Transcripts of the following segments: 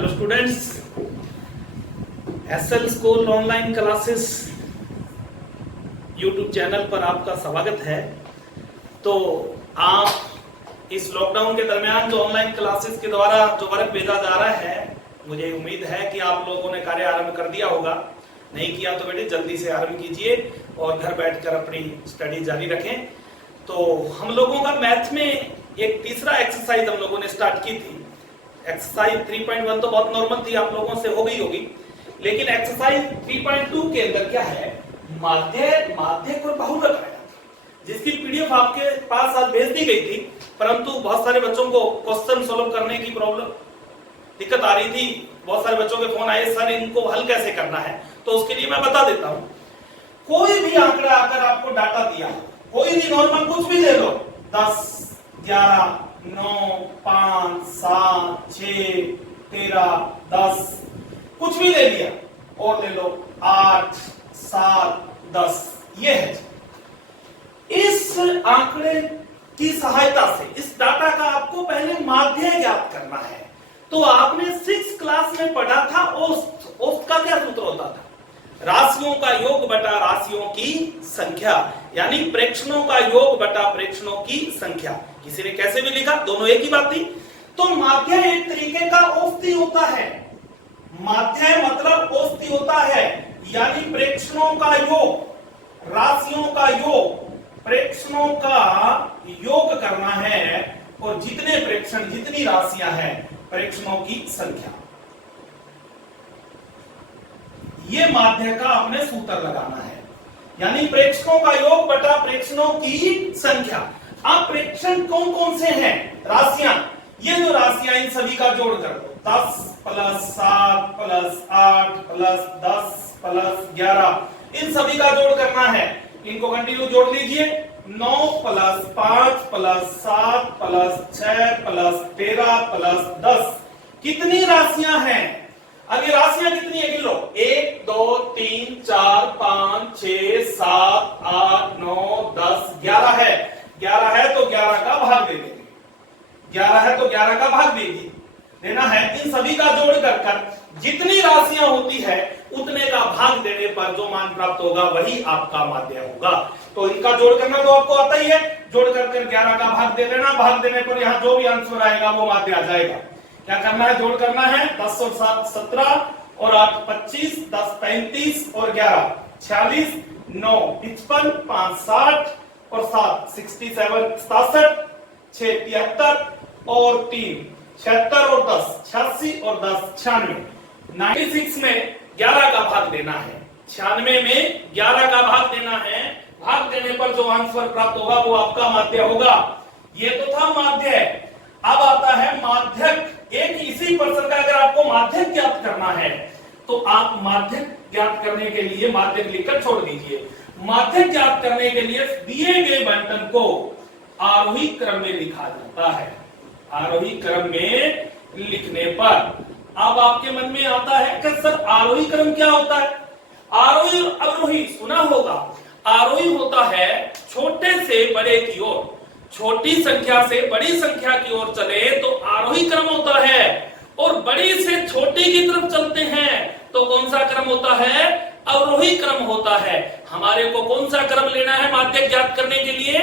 Hello students, SL school online classes YouTube channel पर आपका स्वागत है। तो आप इस लॉकडाउन के दरमियान जो ऑनलाइन क्लासेस के द्वारा जो वर्क भेजा जा रहा है, मुझे उम्मीद है कि आप लोगों ने कार्य आरंभ कर दिया होगा। नहीं किया तो बेटे जल्दी से आरंभ कीजिए और घर बैठकर अपनी स्टडी जारी रखें। तो हम लोगों का मैथ में एक तीसरा एक्सरसाइज हम लोगों ने स्टार्ट की थी। एक्सरसाइज 3.1 तो बहुत नॉर्मल थी, आप लोगों से हो गई होगी। लेकिन एक्सरसाइज 3.2 के अंदर क्या है, माध्यक और बहुलक है, जिसकी पीडीएफ आपके पास आज भेज दी गई थी। परंतु बहुत सारे बच्चों को क्वेश्चन सोल्व करने की दिक्कत आ रही थी। बहुत सारे बच्चों के फोन आए, सर इनको हल कैसे करना है। तो उसके लिए मैं बता देता हूं। कोई भी आंकड़ा अगर आपको डाटा दिया, कोई भी नॉर्मल कुछ भी ले लो, 10, 11, 9, 5, 7, 6, 13, 10, कुछ भी ले लिया, और ले लो 8, 7, 10, ये है। इस आंकड़े की सहायता से इस डाटा का आपको पहले माध्य ज्ञात करना है। तो आपने 6 क्लास में पढ़ा था, औसत का क्या सूत्र होता था, राशियों का योग बटा राशियों की संख्या, यानी प्रेक्षणों का योग बटा प्रेक्षणों की संख्या। किसी ने कैसे भी लिखा, दोनों एक ही बात थी। तो माध्य एक तरीके का औसती होता है। माध्य मतलब औसती होता है, यानी प्रेक्षणों का योग, राशियों का योग, प्रेक्षणों का योग करना है, और जितने प्रेक्षण, जितनी राशियां हैं, प्रेक्षणों की संख्या। ये माध्य का आपने सूत्र लगाना है, यानी प्रेक्षणों का योग बटा प्रेक्षणों की संख्या। अब प्रेक्षण कौन कौन से हैं, राशियां, ये जो राशियां, इन सभी का जोड़ कर दो। 10 + 7 + 8 + 10 + 11, इन सभी का जोड़ करना है। इनको कंटिन्यू जोड़ लीजिए। 9 + 5 + 7 + 6 + 13 + 10, कितनी राशियां हैं। अब ये राशियां कितनी है गिन लो, 1, 2, 3, 4, 5, 6, 7, 8, 9, 10, 11 है। 11 है तो 11 का भाग दे देंगे। 11 है तो 11 का भाग देना है। इन सभी का जोड़ कर जितनी राशियां होती है उतने का भाग देने पर जो मान प्राप्त होगा वही आपका माध्य होगा। तो इनका जोड़ करना तो आपको आता ही है। जोड़ कर 11 का भाग दे देना। भाग देने पर यहां जो भी आंसर आएगा वो माध्य आ जाएगा। क्या करना है, जोड़ करना है। 10 और 7 17 और 8 25, 10 35 और 11 46, 9 55, 5 60 और 7 67 67, 6 73 और 3 76 और 10 86 और 10 96। 96 में 11 का भाग देना है, 96 में 11 का भाग देना है। भाग देने पर जो आंसर प्राप्त होगा वो आपका माध्य होगा। ये तो था माध्य। अब आता है माध्यक। एक इसी प्रश्न का अगर आपको माध्यक ज्ञात करना है तो आप माध्यक ज्ञात करने के लिए माध्यक लिखकर छोड़ दीजिए। माध्यक ज्ञात करने के लिए दिए गए बंटन को आरोही क्रम में लिखा जाता है। आरोही क्रम में लिखने पर अब आपके मन में आता है कि सर आरोही क्रम क्या होता है। आरोही और अवरोही सुना होगा। आरोही होता है छोटे से बड़े की ओर, छोटी संख्या से बड़ी संख्या की ओर चले तो आरोही क्रम होता है, और बड़ी से छोटी की तरफ चलते हैं तो कौन सा क्रम होता है, अवरोही क्रम होता है। हमारे को कौन सा क्रम लेना है माध्यक ज्ञात करने के लिए,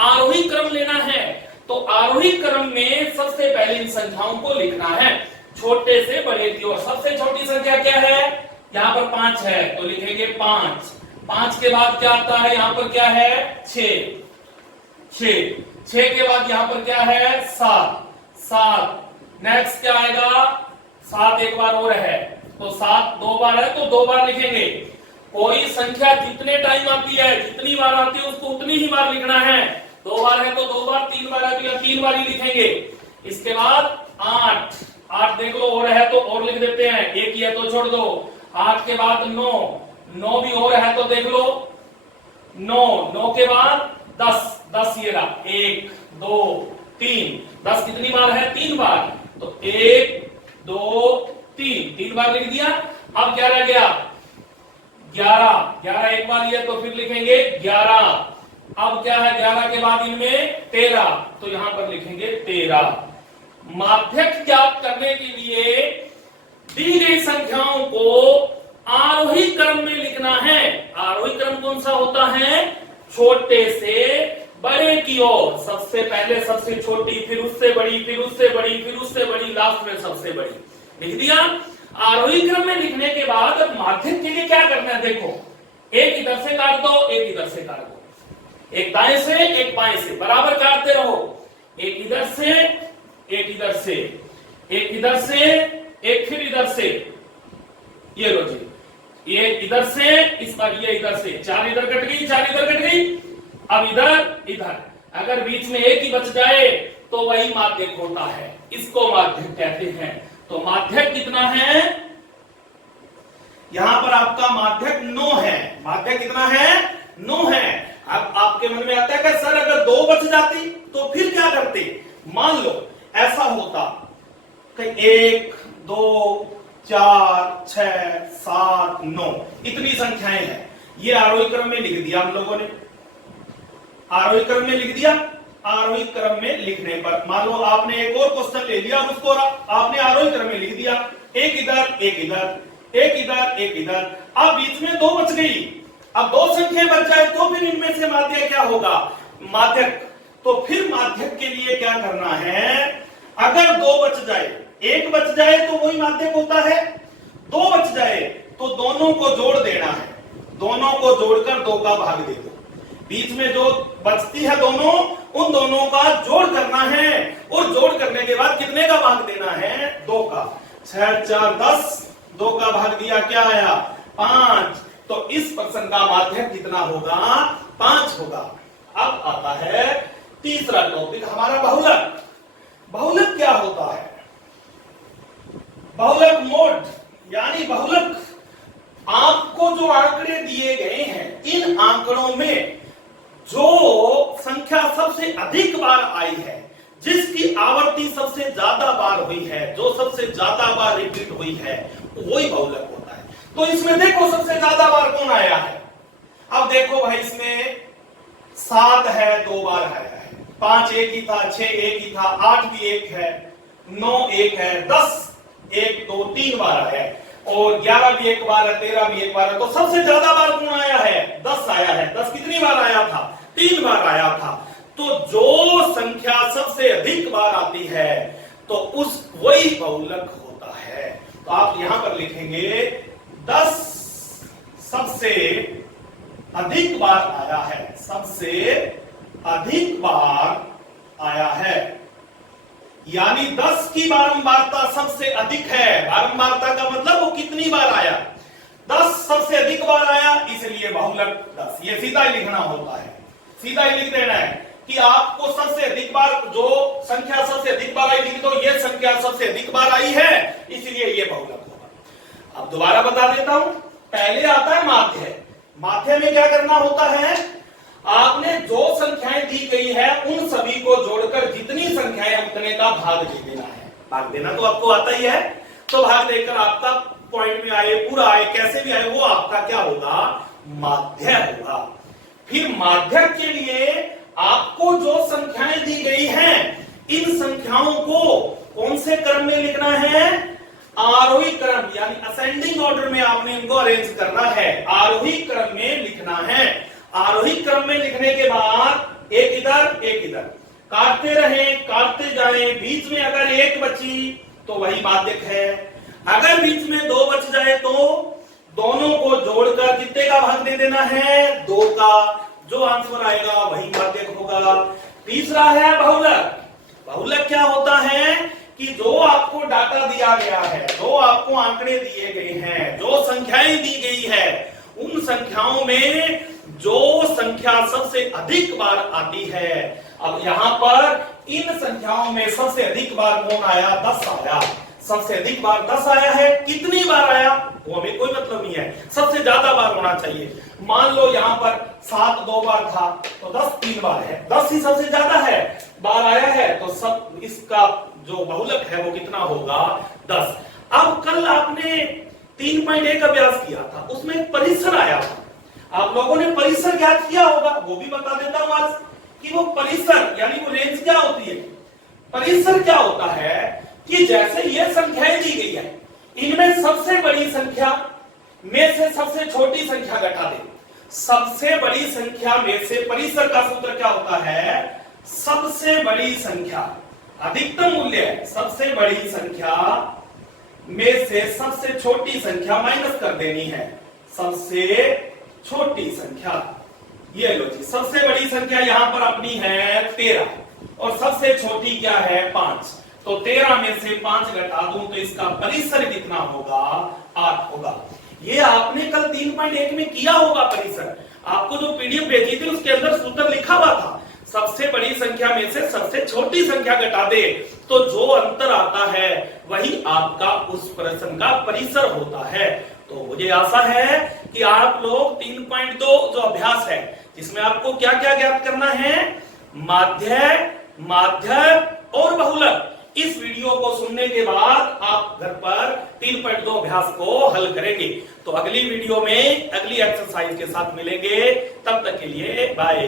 आरोही क्रम लेना है। तो आरोही क्रम में सबसे पहले इन संख्याओं को लिखना है छोटे से बड़े की ओर। सबसे छोटी संख्या क्या है, यहाँ पर 5 है तो लिखेंगे 5। 5 के बाद क्या आता है, यहाँ पर क्या है 6 के बाद यहाँ पर क्या है 7। नेक्स्ट क्या आएगा, 7 एक बार और है तो 7 2 बार है तो 2 बार लिखेंगे। कोई संख्या जितने टाइम आती है, जितनी बार आती है उसको उतनी ही बार लिखना है। 2 बार है तो 2 बार, 3 बार है तो 3 बार ही लिखेंगे। इसके बाद 8 देख लो और है तो और लिख देते हैं, एक ही है तो छोड़ दो। 8 के बाद 9 भी और है तो देख लो 9 के बाद 10 ये रहा 1 2 3, 10 कितनी बार है, 3 बार, तो 1 2 3 बार लिख दिया। अब क्या रह गया 11 एक बार ये तो फिर लिखेंगे 11। अब क्या है 11 के बाद इनमें 13 तो यहां पर लिखेंगे 13। माध्यक ज्ञात करने के लिए दी गई संख्याओं को आरोही क्रम में लिखना है। आरोही क्रम कौन सा होता है? छोटे से बड़े की ओर, सबसे पहले सबसे छोटी, फिर उससे बड़ी, फिर उससे बड़ी, फिर उससे बड़ी, लास्ट में सबसे बड़ी। लिख दिया। आरोही क्रम में लिखने के बाद अब माध्यक के लिए क्या करना है? देखो, एक इधर से काट दो, एक इधर से काट दो, एक दाएं से एक बाएं से, बराबर काटते रहो। एक इधर से, एक इधर से, एक इधर से, एक फिर इधर से। ये लो जी, ये इधर से, इस बार ये इधर से, चार इधर कट गई, चार इधर कट गई। अब इधर इधर, अगर बीच में एक ही बच जाए तो वही माध्यक होता है, इसको माध्यक कहते हैं। तो माध्यक कितना है? यहां पर आपका माध्यक 9 है। माध्यक कितना है? 9 है। अब आपके मन में आता है कि सर अगर 2 बच जाती तो फिर क्या करते? मान लो ऐसा होता कि 1 2 4 6 7 9 इतनी संख्याएं हैं। ये आरोही क्रम में लिख दिया हम लोगों ने, आरोही क्रम में लिख दिया। आरोही क्रम में लिखने पर मान लो आपने एक और क्वेश्चन ले लिया, उसको आपने आरोही क्रम में लिख दिया। एक इधर, एक इधर, एक इधर, एक इधर। अब बीच में 2 बच गई। अब 2 संख्या बच जाए तो फिर इनमें से माध्यक क्या होगा? माध्यक। तो फिर माध्यक के लिए क्या करना है? अगर 2 बच जाए, 1 बच जाए तो वही माध्यक होता है। 2 बच जाए तो दोनों को जोड़ देना है। दोनों को जोड़कर 2 का भाग दे दो। बीच में जो बचती है दोनों, उन दोनों का जोड़ करना है। और जोड़ करने के बाद कितने का भाग देना है? 2 का। 6 4 10, 2 का भाग दिया, क्या आया? 5। तो इस प्रश्न का माध्यक कितना होगा? 5 होगा। अब आता है तीसरा टॉपिक हमारा, बहुलक। बहुलक क्या होता है? बहुलक मोड, यानी बहुलक आपको जो आंकड़े दिए गए हैं, इन आंकड़ों में जो संख्या सबसे अधिक बार आई है, जिसकी आवृत्ति सबसे ज्यादा बार हुई है, जो सबसे ज्यादा बार रिपीट हुई है, वही बहुलक होता है। तो इसमें देखो सबसे ज्यादा बार कौन आया है? अब देखो भाई, इसमें 7 है, 2 बार आया है, 5 एक ही था, 6 एक ही था, 8 भी एक है, 9 एक है, 10 1 2 3 बार आया है, और 11 भी एक बार है, 13 भी एक बार है। तो सबसे ज्यादा बार कौन आया है? 10 आया है। 10 कितनी बार आया था? 3 बार आया था। तो जो संख्या सबसे अधिक बार आती है तो उस वही बहुलक होता है। तो आप यहां पर लिखेंगे 10 सबसे अधिक बार आया है, सबसे अधिक बार आया है, यानी 10 की बारंबारता सबसे अधिक है। बारंबारता का मतलब वो कितनी बार आया? 10 सबसे अधिक बार आया, इसलिए बहुलक 10। ये सीधा ही लिखना होता है, सीधा ही लिख देना है कि आपको सबसे अधिक बार जो संख्या सबसे अधिक बार आई थी, तो ये संख्या सबसे अधिक बार आई है, इसलिए ये बहुलक होगा। अब दोबारा बता देता हूं, पहले आता है माध्य। माध्य में क्या करना होता है? आपने जो संख्याएं दी गई है उन सभी को जोड़कर जितनी संख्याएं उतने का भाग दे देना है। भाग देना तो आपको आता ही है, तो भाग देकर आपका पॉइंट में आए, पूरा आए, कैसे भी आए, वो आपका क्या होगा? माध्य होगा। फिर माध्यक के लिए आपको जो संख्याएं दी गई हैं, इन संख्याओं को कौन से क्रम में लिखना है? आरोही क्रम, यानी असेंडिंग ऑर्डर में आपने इनको अरेंज करना है, आरोही क्रम में लिखना है। आरोही क्रम में लिखने के बाद एक इधर एक इधर, काटते रहे, काटते जाए। बीच में अगर 1 बची तो वही माध्यक है। अगर बीच में 2 बच जाए तो दोनों को जोड़कर कितने का भाग दे देना है? 2 का। जो आंसर आएगा वही माध्यक होगा। तीसरा है बहुलक। बहुलक क्या होता है कि जो आपको डाटा दिया गया है, जो आपको आंकड़े दिए गए हैं, जो संख्याएं दी गई है, उन संख्याओं में जो संख्या सबसे अधिक बार आती है। अब यहां पर इन संख्याओं में सबसे अधिक बार कौन आया? 10 आया। सबसे अधिक बार 10 आया है। कितनी बार आया वो हमें कोई मतलब नहीं है, सबसे ज्यादा बार होना चाहिए। मान लो यहां पर 7 2 बार था तो 10 3 बार है, 10 ही सबसे ज्यादा है, बार आया है, तो सब इसका जो बहुलक है वो कितना होगा? 10। अब कल आपने 3.1 अभ्यास किया था, उसमें एक परिसर आया था, आप लोगों ने परिसर ज्ञात किया होगा, वो भी बता देता हूं आज कि वो परिसर यानी वो रेंज क्या होती है। परिसर क्या होता है कि जैसे ये संख्याएं दी गई है, इनमें सबसे बड़ी संख्या में से सबसे छोटी संख्या घटा दे। सबसे बड़ी संख्या में से परिसर का सूत्र क्या होता है? सबसे बड़ी संख्या अधिकतम मूल्य है, सबसे बड़ी संख्या में से सबसे छोटी संख्या माइनस कर देनी है। सबसे छोटी संख्या, ये लो जी, सबसे बड़ी संख्या यहां पर अपनी है 13 और सबसे छोटी क्या है 5। तो 13 में से 5 घटा दूं तो इसका परिसर कितना होगा? 8 होगा। ये आपने कल 3.1 में किया होगा परिसर। आपको जो पीडीएफ भेजी थी उसके अंदर सूत्र लिखा हुआ था, सबसे बड़ी संख्या में से सबसे छोटी संख्या घटा दे तो जो अंतर आता है वही आपका उस प्रश्न का परिसर होता है। तो मुझे आशा है कि आप लोग 3.2 जो अभ्यास है जिसमें आपको क्या क्या ज्ञात करना है, माध्य, माध्यक और बहुलक, इस वीडियो को सुनने के बाद आप घर पर 3.2 अभ्यास को हल करेंगे। तो अगली वीडियो में अगली एक्सरसाइज के साथ मिलेंगे, तब तक के लिए बाय।